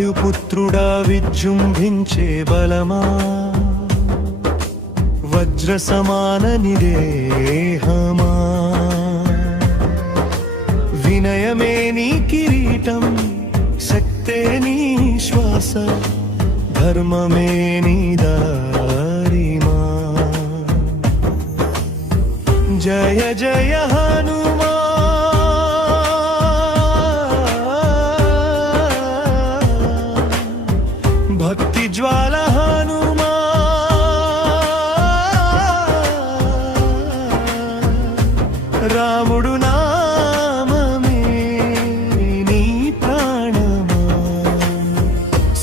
వాయుపుత్రుడా విజృంభించే బలమా? వజ్ర సమాన నిదేహమా? వినయమే నీ కిరీటం శక్తే నీ శ్వాస ధర్మమే నీ దారిమా? జయ జయ భక్తి జ్వాల హనుమా. రాముడు నామమే నీ ప్రాణమా.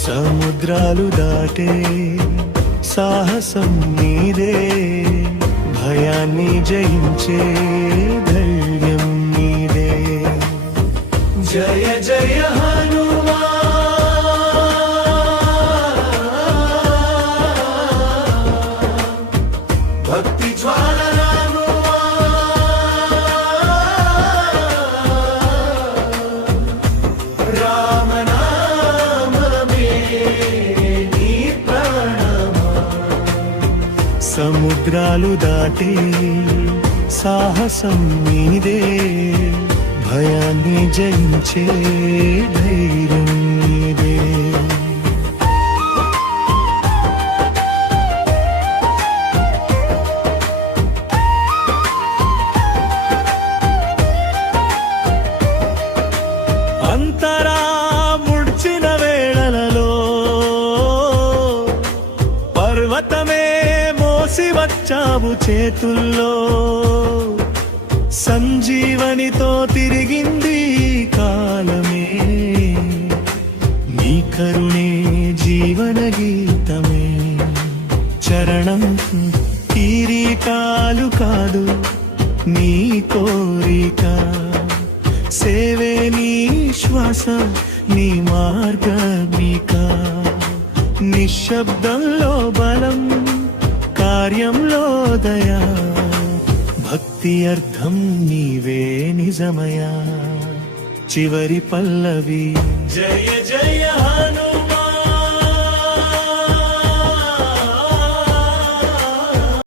సముద్రాలు దాటే సాహసం నీదే భయాన్ని జయించే భక్తి జ్వాల సముద్రాలు దాటే సాహసం మీదే భయాన్ని జయించే ధైర్యం. పర్వతమే మోసి వచ్చావు చేతుల్లో. సంజీవనితో తిరిగింది కాలమే. నీ కరుణే జీవన గీతమే. చరణం కీరికాలు కాదు నీ కోరిక. సేవే నీ శ్వాస నీ మార్గమికా. నిశ్శబ్దంలో బలం కార్యంలో దయా. భక్తి అర్థం నీవే నిజమయా. చివరి పల్లవి. జయ జయ